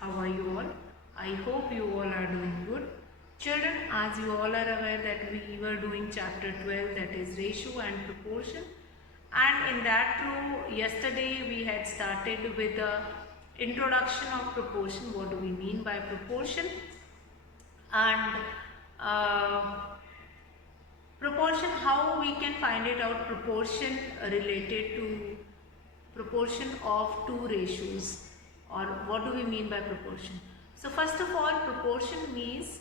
How are you all? I hope you all are doing good. Children, as you all are aware that we were doing chapter 12, that is ratio and proportion. And in that through, yesterday we had started with the introduction of proportion. What do we mean by proportion? And proportion, how we can find it out, proportion related to proportion of two ratios, or what do we mean by proportion. So first of all, proportion means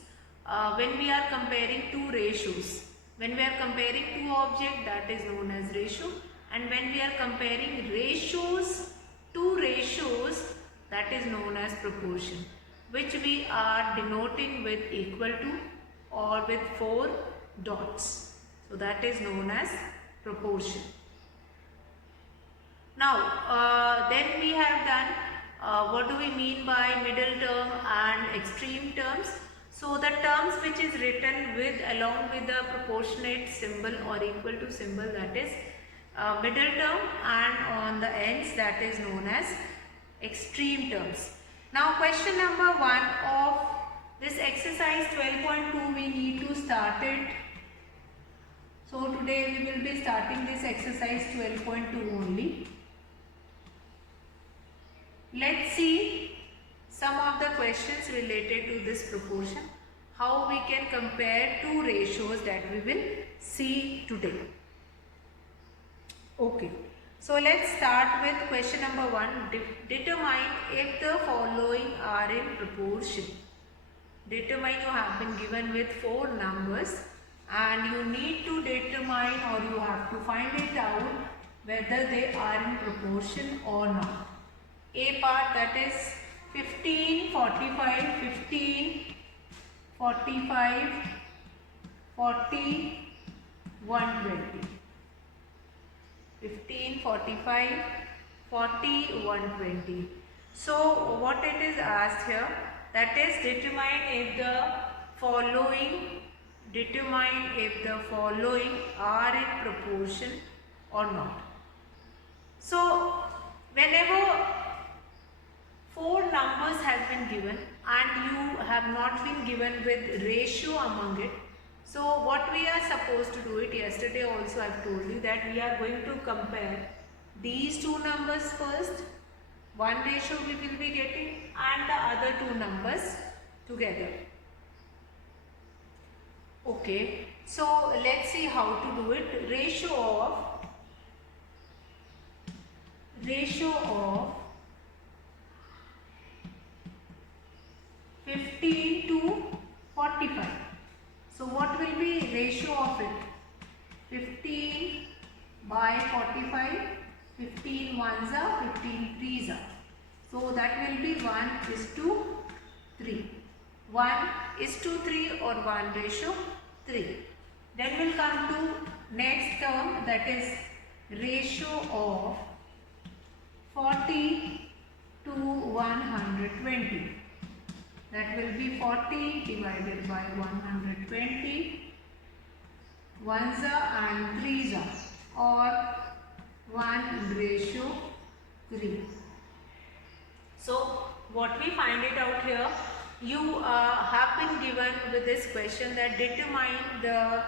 when we are comparing two ratios. When we are comparing two objects, that is known as ratio, and when we are comparing ratios, two ratios, that is known as proportion, which we are denoting with equal to or with four dots. So that is known as proportion. Now, then we have done what do we mean by middle term and extreme terms. So the terms which is written with along with the proportionate symbol or equal to symbol, that is middle term, and on the ends, that is known as extreme terms. Now question number 1 of this exercise 12.2, we need to start it. So today we will be starting this exercise 12.2 only. Let's see some of the questions related to this proportion, how we can compare two ratios, that we will see today. Okay, so let's start with question number 1. Determine if the following are in proportion. Determine, you have been given with 4 numbers and you need to determine, or you have to find it out whether they are in proportion or not. A part, that is 15, 45, 15, 45, 40, 120. 15, 45, 40, 120. So what it is asked here, that is determine if the following are in proportion or not. So whenever 4 numbers have been given and you have not been given with ratio among it, so what we are supposed to do it, yesterday also I have told you that we are going to compare these 2 numbers first, one ratio we will be getting, and the other 2 numbers together. Okay, so let's see how to do it. Ratio of 15 to 45. So what will be ratio of it? 15 by 45, 15 ones are, 15 threes are. So that will be 1:3. 1:3 or 1:3. Then we'll come to next term, that is ratio of 40 to 120. That will be 40 divided by 120. Ones are and threes are, or 1:3. So what we find it out here, you have been given with this question that determine the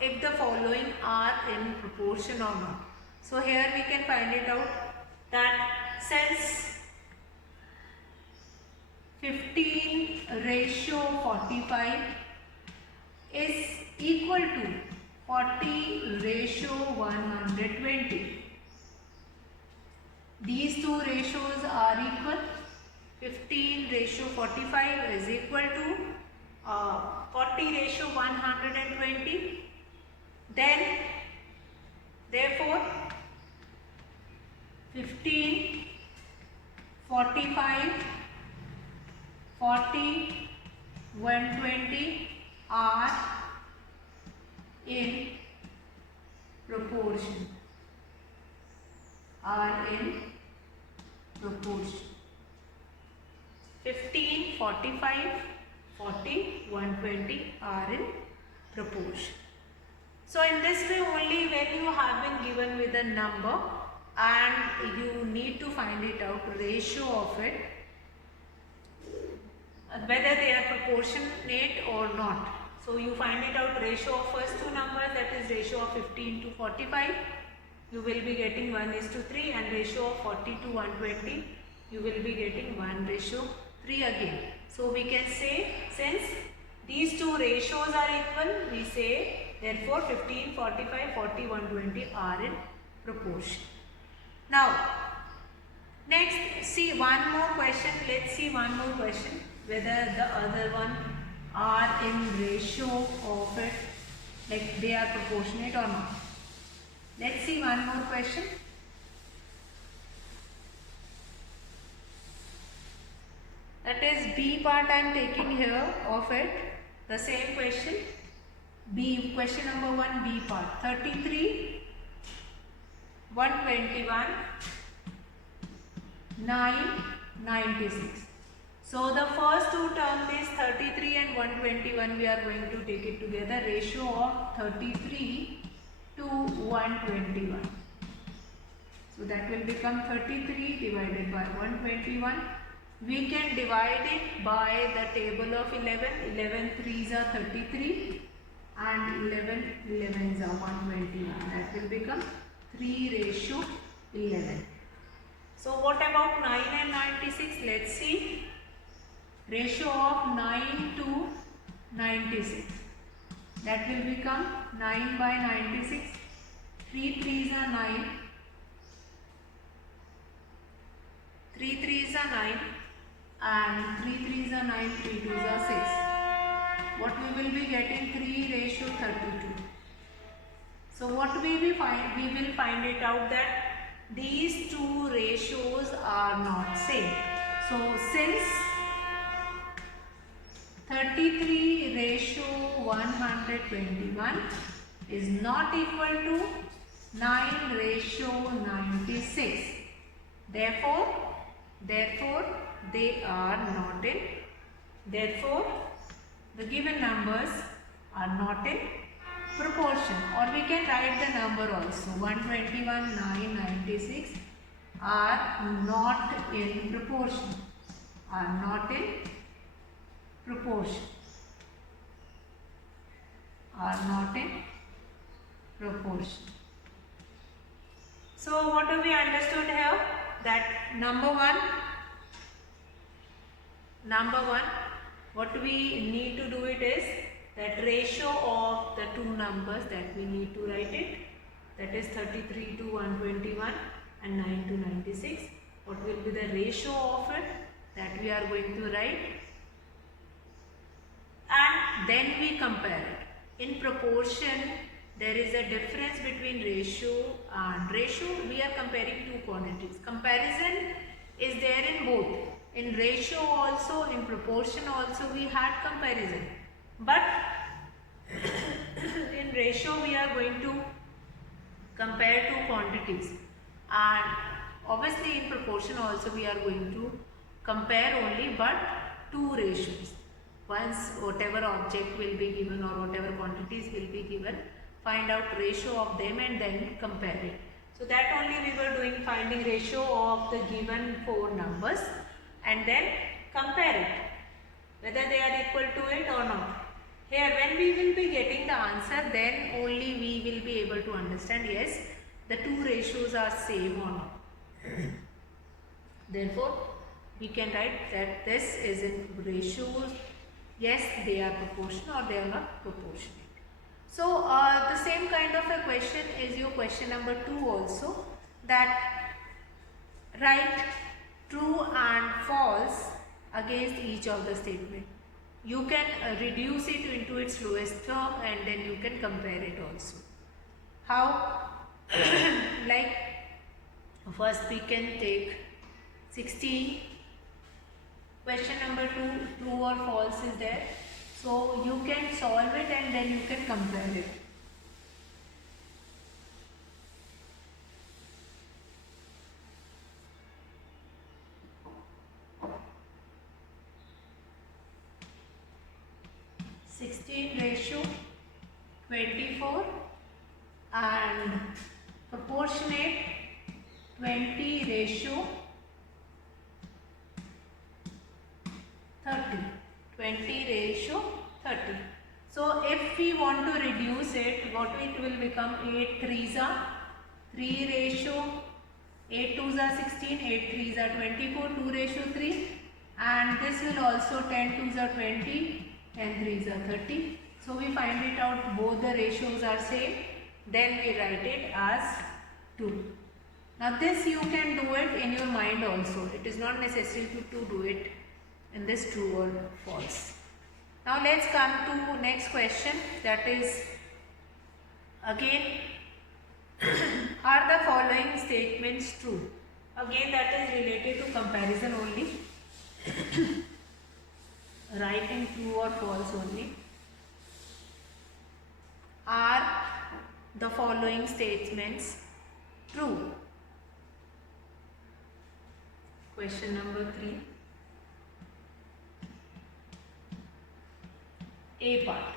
if the following are in proportion or not. So here we can find it out that since 15:45 is equal to 40:120. These 2 ratios are equal. 15:45 is equal to 40:120. Then therefore 15, 45, 40, 120 are in proportion. 15, 45, 40, 120 are in proportion. So in this way only, when you have been given with a number and you need to find it out, ratio of it, whether they are proportionate or not. So you find it out ratio of first two numbers, that is ratio of 15 to 45. You will be getting 1:3, and ratio of 40 to 120. You will be getting 1:3 again. So we can say, since these two ratios are equal, we say therefore 15, 45, 40, 120 are in proportion. Now, next, see one more question. Let's see one more question, whether the other one are in ratio of it, like they are proportionate or not. Let's see one more question. That is B part I am taking here of it. The same question. B, question number 1, B part. 33, 121, 9, 96. So the first two terms is 33 and 121. We are going to take it together. Ratio of 33 to 121. So that will become 33 divided by 121. We can divide it by the table of 11. 11 3s are 33 and 11 11s are 121. That will become 3:11. So what about 9 and 96? Let's see. Ratio of 9 to 96. That will become 9 by 96. 3 3s are 9. 3 3s are 9 and 3 3s are 9, 3 2s are 6. What we will be getting? 3:32. So what we will find? We will find it out that these two ratios are not same. So since 33 ratio 121 is not equal to 9 ratio 96. Therefore they are not in. Therefore the given numbers are not in proportion. Or we can write the number also. 121, 9, 96 are not in proportion. Are not in proportion. Are not in proportion. So what have we understood here? That number one, what we need to do it is that ratio of the two numbers that we need to write it, that is 33 to 121 and 9 to 96. What will be the ratio of it, that we are going to write, and then we compare it. In proportion, there is a difference between ratio and ratio. We are comparing two quantities. Comparison is there in both. In ratio also, in proportion also we had comparison. But in ratio we are going to compare two quantities. And obviously in proportion also we are going to compare only but two ratios. Once whatever object will be given or whatever quantities will be given, find out ratio of them and then compare it. So that only we were doing, finding ratio of the given four numbers and then compare it, whether they are equal to it or not. Here when we will be getting the answer, then only we will be able to understand, yes, the two ratios are same or not. Therefore, we can write that this is in ratios, yes, they are proportional or they are not proportionate. So the same kind of a question is your question number 2 also, that write true and false against each of the statement. You can reduce it into its lowest term and then you can compare it also. How? Like first we can take 16. Question number 2, true or false is there. So you can solve it and then you can compare it. Ratio 24 and proportionate 20 ratio 30. 20:30. So if we want to reduce it, what it will become? 8 3s are 3:8 2s are 16, 8 3s are 24, 2:3, and this will also 10 2s are 20, 10 3s are 30. So we find it out, both the ratios are same, then we write it as 2. Now this you can do it in your mind also, it is not necessary to do it in this true or false. Now let's come to next question, that is again are the following statements true? Again that is related to comparison only. Writing true or false only. Are the following statements true? Question number 3. A part.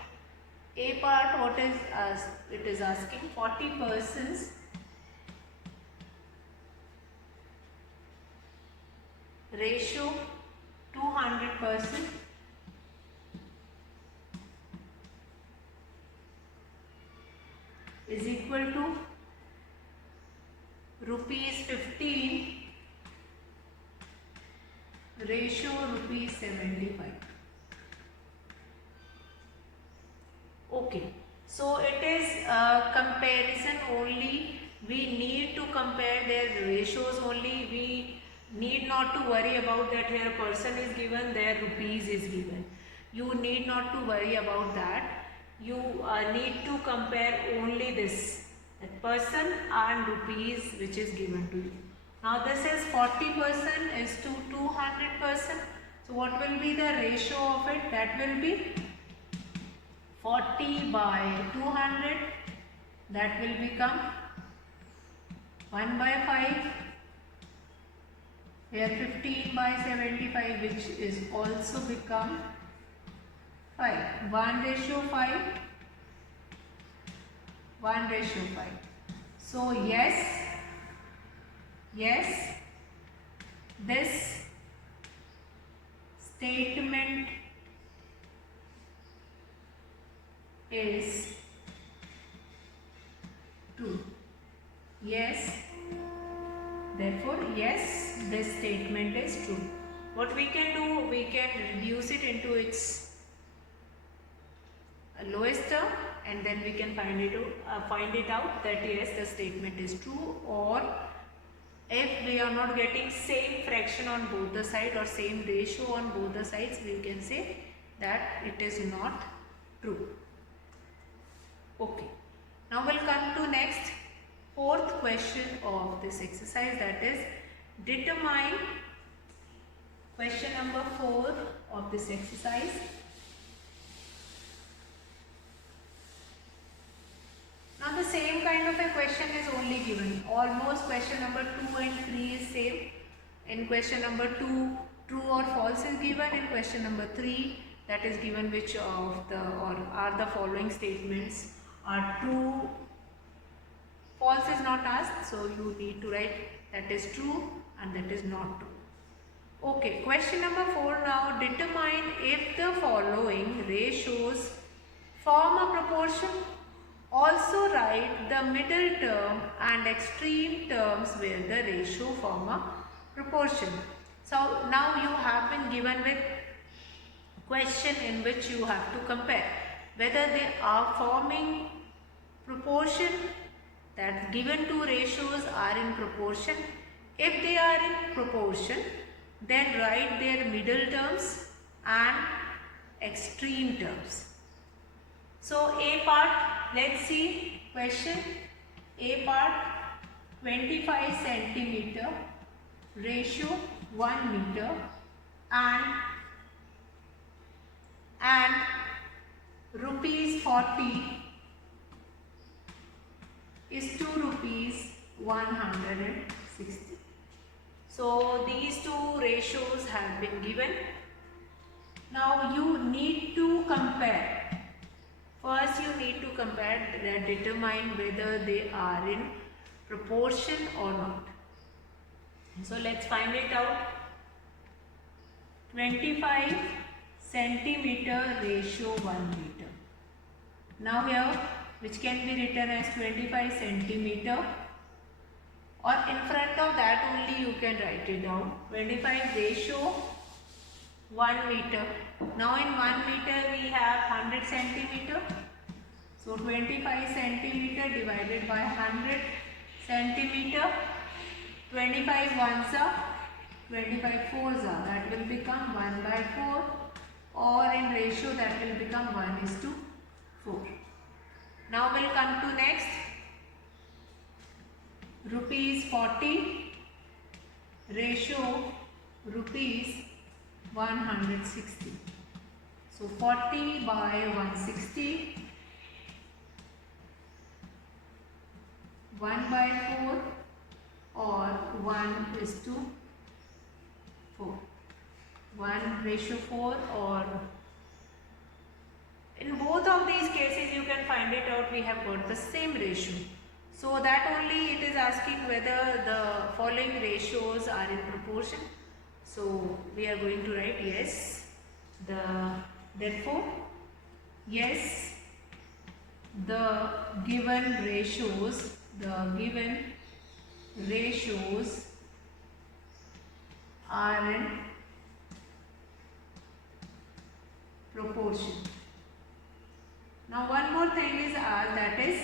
A part, what is it is asking? 40 persons ratio 200% is equal to ₹15 ratio ₹75. Okay, so it is comparison only. We need to compare their ratios only. We need not to worry about that here person is given, there rupees is given. You need not to worry about that. You need to compare only this, that person and rupees which is given to you. Now this is 40% is to 200%. So what will be the ratio of it? That will be 40 by 200, that will become 1 by 5. Here 15 by 75, which is also become 5. 1:5. 1:5. So yes, this statement is true. Yes, therefore yes, this statement is true. What we can do, we can reduce it into its lowest term, and then we can find it out that yes, the statement is true. Or if we are not getting same fraction on both the sides or same ratio on both the sides, we can say that it is not true. Okay, now we'll come to next, fourth question of this exercise, that is determine, question number 4 of this exercise. Now the same kind of a question is only given, almost question number 2 and 3 is same. In question number 2, true or false is given. In question number 3, that is given which of the or are the following statements are true. False is not asked, so you need to write that is true and that is not true. Okay, question number 4 now, determine if the following ratios form a proportion. Also write the middle term and extreme terms where the ratio form a proportion. So now you have been given with question in which you have to compare whether they are forming proportion, that given two ratios are in proportion. If they are in proportion, then write their middle terms and extreme terms. So A part, let's see question. A part, 25 centimeter ratio 1 meter and rupees 40 is to rupees 160. So these two ratios have been given. Now you need to compare. First you need to compare, determine whether they are in proportion or not. So let's find it out. 25 centimeter ratio 1 meter. Now here, which can be written as 25 centimeter, or in front of that only you can write it down, 25 ratio 1 meter. Now in 1 meter we have 100 centimeter. So 25 centimeter divided by 100 centimeter, 25 ones are 25 fours are, that will become 1 by 4, or in ratio that will become 1:4. Now we'll come to next, rupees 40 ratio rupees 160. So 40 by 160, 1 by 4 or 1:4. 1:4, or in both of these cases you can find it out, we have got the same ratio. So that only it is asking whether the following ratios are in proportion. So we are going to write yes. Therefore, yes, the given ratios are in proportion. Now one more thing is asked, that is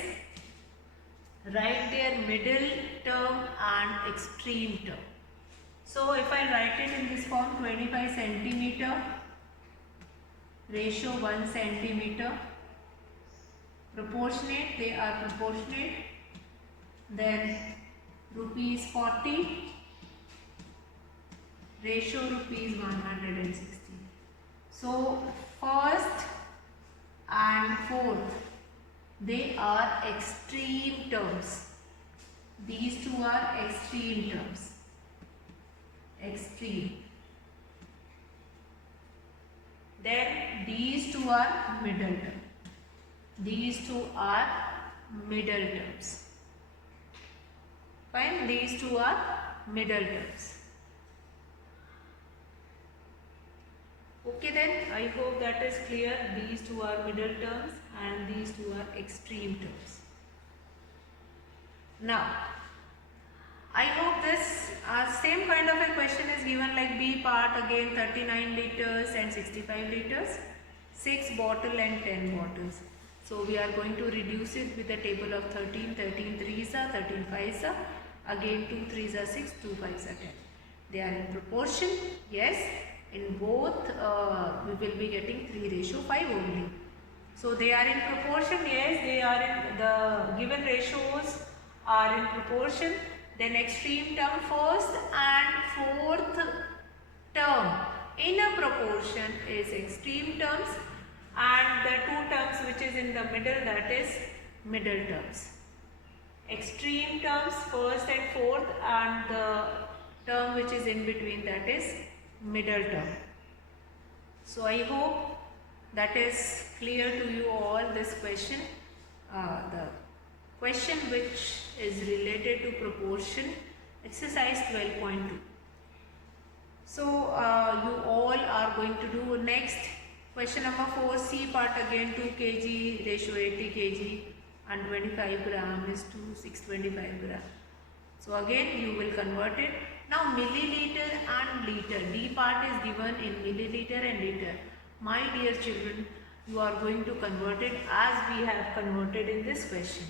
write their middle term and extreme term. So if I write it in this form, 25 centimeter ratio 1 centimeter, proportionate, they are proportionate, then rupees 40 ratio rupees 160. So first and fourth, they are extreme terms. These two are extreme terms. Extreme. Then these two are middle terms. These two are middle terms. Fine, these two are middle terms. Okay then, I hope that is clear. These two are middle terms and these two are extreme terms. Now, I hope this same kind of a question is given like B part, again 39 liters and 65 liters, 6 bottle and 10 bottles. So we are going to reduce it with the table of 13, 13 3s are, 13 5s are, again 2 3s are 6, 2 5s are 10. They are in proportion, yes. In both we will be getting 3:5 only. So they are in proportion, yes, they are in the given ratios are in proportion. Then extreme term first and fourth term in a proportion is extreme terms, and the two terms which is in the middle, that is middle terms. Extreme terms first and fourth, and the term which is in between, that is middle term. So I hope that is clear to you all, this question. The question which is related to proportion, exercise 12.2. So you all are going to do next question number 4, C part, again 2 kg ratio 80 kg and 25 gram is to 625 gram. So again you will convert it. Now milliliter and liter, D part is given in milliliter and liter. My dear children, you are going to convert it as we have converted in this question.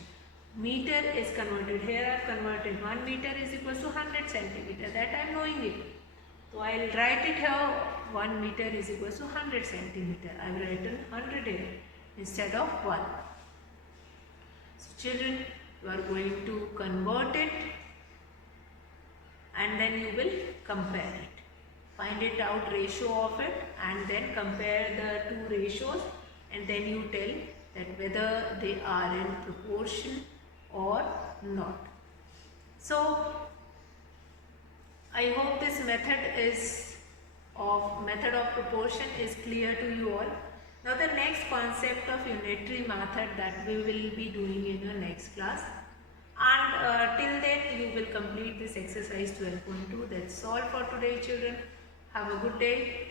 Meter is converted, here I have converted 1 meter is equal to 100 centimeter, that I am knowing it. So I will write it here, 1 meter is equal to 100 centimeter. I have written 100 here instead of 1. So children, you are going to convert it and then you will compare it. Find it out ratio of it and then compare the two ratios, and then you tell that whether they are in proportion or not. So I hope this method of proportion is clear to you all. Now the next concept of unitary method that we will be doing in your next class. And till then you will complete this exercise 12.2. That's all for today, children. Have a good day.